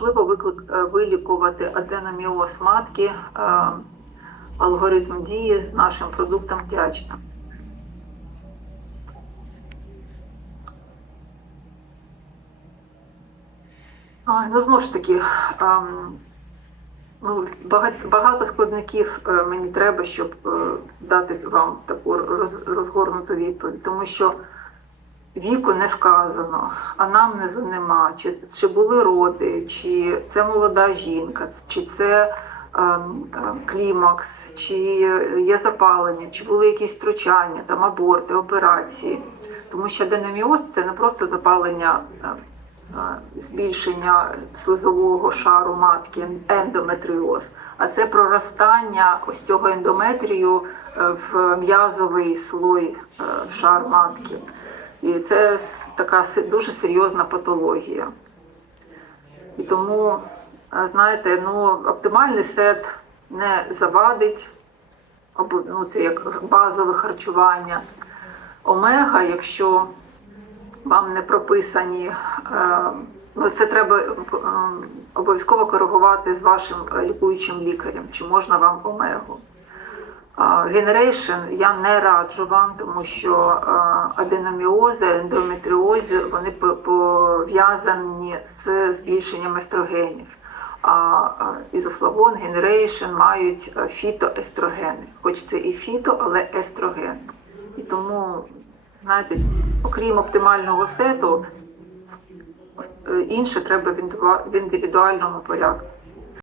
можливо виклик, е, вилікувати аденоміоз матки, е, алгоритм дії з нашим продуктом вдячна. Ну, знову ж таки, ем, ну, багато, складників е, мені треба, щоб дати вам таку розгорнуту відповідь, тому що віку не вказано, анамнезу нема, чи, чи були роди, чи це молода жінка, чи це ем, ем, клімакс, чи є запалення, чи були якісь втручання, там аборти, операції. Тому що аденоміоз це не просто запалення. е, е, Збільшення слизового шару матки, ендометріоз, а це проростання ось цього ендометрію е, в м'язовий слой е, шар матки. І це така дуже серйозна патологія. І тому, е, знаєте, ну, оптимальний сет не завадить, ну, це як базове харчування. Омега, якщо вам не прописані, е, ну, це треба е, обов'язково коригувати з вашим лікуючим лікарем, чи можна вам омегу. Генерейшн я не раджу вам, тому що аденоміози, ендометріози вони по- пов'язані з збільшенням естрогенів. А ізофлавон, генерейшн мають е, фітоестрогени, хоч це і фіто, але естроген. І тому, знаєте, окрім оптимального сету, е, інше треба в індивідуальному порядку.